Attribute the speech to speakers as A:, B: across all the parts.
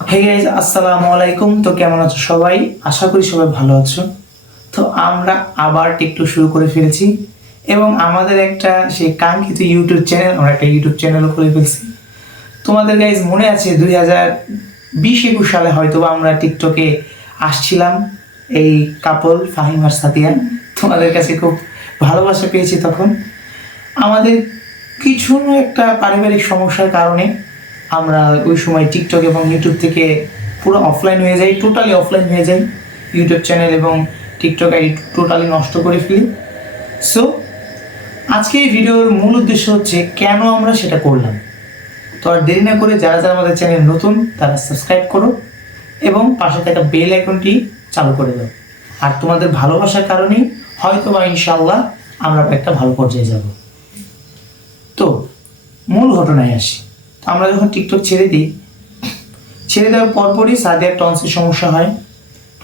A: Hey guys আসসালামু আলাইকুম। তো কেমন আছো সবাই? আশা করি সবাই ভালো আছো। তো আমরা আবার টিকটক শুরু করে ফেলেছি এবং আমাদের একটা সেই কাঙ্ক্ষিত ইউটিউব চ্যানেল আমরা একটা ইউটিউব চ্যানেলও খুলে ফেলছি। তোমাদের গাইজ মনে আছে দুই হাজার বিশ একুশ সালে হয়তো আমরা টিকটকে আসছিলাম এই কাপল ফাহিম আর সাদিয়া। তোমাদের কাছে খুব ভালোবাসা পেয়েছি তখন। আমাদের কিছু একটা পারিবারিক সমস্যার কারণে আমরা ওই সময় টিকটক এবং ইউটিউব থেকে পুরো অফলাইন হয়ে যাই টোটালি অফলাইন হয়ে যাই। ইউটিউব চ্যানেল এবং টিকটক আইডি টোটালি নষ্ট করে ফেলি। সো আজকে এই ভিডিওর মূল উদ্দেশ্য হচ্ছে, কেন আমরা সেটা করলাম? তো আর দেরি না করে যারা যারা আমাদের চ্যানেল নতুন, তারা সাবস্ক্রাইব করো এবং পাশে থাকা বেল আইকনটি চালু করে দাও। আর তোমাদের ভালোবাসার কারণেই হয়তো বা ইনশাল্লাহ আমরা একটা ভালো পর্যায়ে যাব। তো, মূল ঘটনায় আসি। আমরা যখন টিকটক ছেড়ে দিই ছেড়ে দেওয়ার পরপরই সাদিয়ার টনসিল সমস্যা হয়।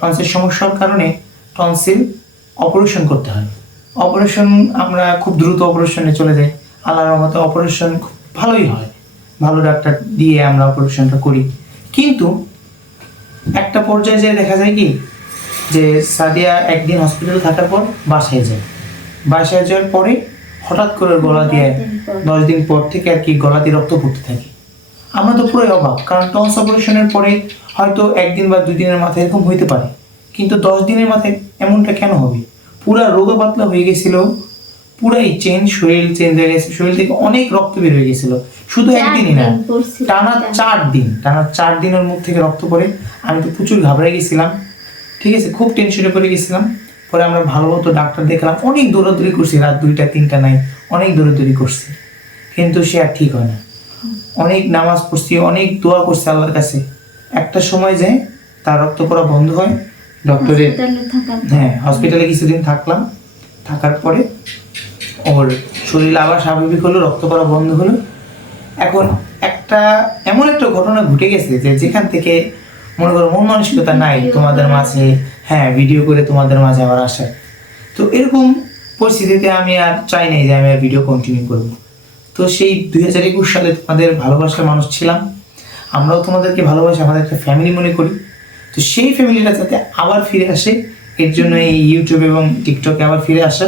A: টনসিল সমস্যার কারণে টনসিল অপারেশন করতে হয়। অপারেশন আমরা খুব দ্রুত অপারেশনে চলে যাই। আল্লাহর রহমতে অপারেশন খুব ভালোই হয়। ভালো ডাক্তার দিয়ে আমরা অপারেশনটা করি। কিন্তু একটা পর্যায়ে যেয়ে দেখা যায় কি যে সাদিয়া একদিন হসপিটালে থাকার পর বাসায় যায়। বাসায় যাওয়ার পরে হঠাৎ করে গলা দিয়ে দশ দিন পর। থেকে আর কি গলা দিয়ে রক্ত পড়তে থাকে। আমরা তো পুরোই অবাক কারণ টন্স অপারেশনের পরে হয়তো একদিন বা দুই দিনের মাথায় এরকম হইতে পারে। কিন্তু দশ দিনের মাথায় এমনটা কেন হবে? পুরা রোগা পাতলা হয়ে গেছিল পুরাই চেঞ্জ শরীর চেঞ্জ হয়ে গেছে শরীর থেকে অনেক রক্ত বের হয়ে গেছিল। শুধু একদিনই না। টানা চার দিন। টানা চার দিনের মুখ থেকে রক্ত পড়ে। আমি তো প্রচুর ঘাবড়ে গেছিলাম। ঠিক আছে খুব টেনশনে পড়ে গেছিলাম। পরে আমরা ভালো মতো ডাক্তার দেখলাম অনেক দৌড়াদৌড়ি করছি রাত দুইটা তিনটা নাই অনেক দৌড়াদৌড়ি করছি। কিন্তু সে আর ঠিক হয় না। অনেক নামাজ পড়ছি অনেক দোয়া করছি আল্লাহর কাছে। একটা সময় যায় তার রক্ত পড়া বন্ধ হয় ডক্টরের। হ্যাঁ হসপিটালে কিছুদিন থাকলাম। থাকার পরে ওর শরীর আবার স্বাভাবিক হলো রক্ত পড়া বন্ধ হলো। এখন একটা এমন একটা ঘটনা ঘটে গেছে যে যেখান থেকে মনে করো মন মানসিকতা নাই তোমাদের মাঝে হ্যাঁ ভিডিও করে তোমাদের মাঝে আবার আসা তো এরকম পরিস্থিতিতে আমি আর চাই নাই যে আমি আর ভিডিও কন্টিনিউ করব। তো সেই দুই হাজার একুশ সালে তোমাদের ভালোবাসার মানুষ ছিলাম। আমরাও তোমাদেরকে ভালোবাসি আমাদের একটা ফ্যামিলি মনে করি। তো সেই ফ্যামিলিটা যাতে আবার ফিরে আসে এর জন্য এই ইউটিউব এবং টিকটকে আবার ফিরে আসা।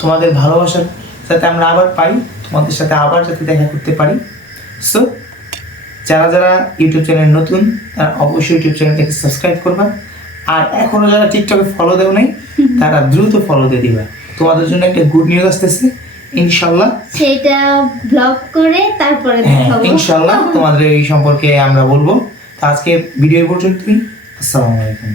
A: তোমাদের ভালোবাসার যাতে আমরা আবার পাই তোমাদের সাথে আবার যাতে দেখা করতে পারি। সো যারা যারা ইউটিউব চ্যানেল নতুন তারা অবশ্যই ইউটিউব চ্যানেলটাকে সাবস্ক্রাইব করবা। আর এখনও যারা টিকটকে ফলো দেও নাই তারা দ্রুত ফলো দিয়ে দিবা। তোমাদের জন্য একটা গুড নিউজ আসতেছে। ইনশাল্লাহ।
B: সেটা ব্লগ করে তারপরে
A: হ্যাঁ
B: দেখাবো।
A: ইনশাল্লাহ তোমাদের এই সম্পর্কে আমরা বলব। তো আজকে ভিডিও পর্যন্তই। আসসালামু আলাইকুম।